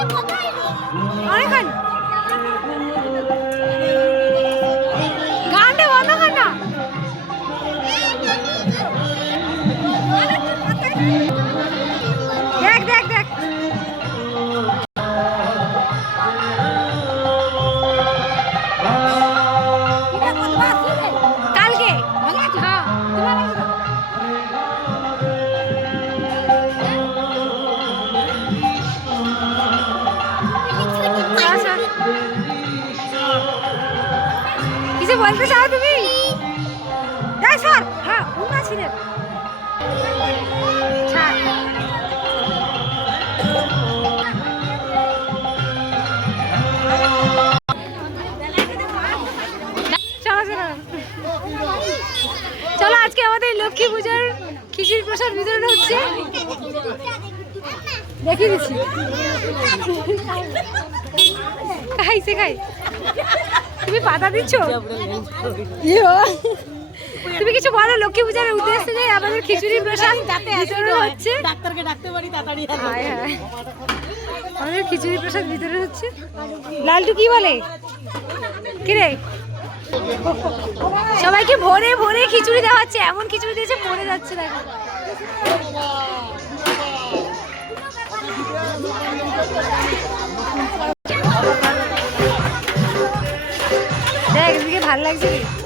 অনেকক্ষণ গানটা বন্ধ কর না। দেখ দেখ দেখ। বলতে চাও তুমি? স্যার হ্যাঁ ছিলেন চলো আজকে আমাদের লক্ষ্মী পূজার খিচুড়ি প্রসাদ বিতরণ হচ্ছে। দেখিয়ে দিচ্ছি। খাইছে খাই। তুমি পাতা দিচ্ছ? তুমি কিছু বলো লক্ষ্মী পূজার উদ্দেশ্যে যে আমাদের খিচুড়ি প্রসাদ বিতরণ হচ্ছে। ডাক্তারকে ডাকতে পারি তাড়াতাড়ি হায় হায়। আমাদের খিচুড়ি প্রসাদ বিতরণ হচ্ছে। লালটু কি বলে? কিরে? সবাইকে ভোরে ভোরে খিচুড়ি দেওয়া হচ্ছে। এমন খিচুড়ি দিয়েছে পড়ে যাচ্ছে দেখো। ভালো লাগছে কি?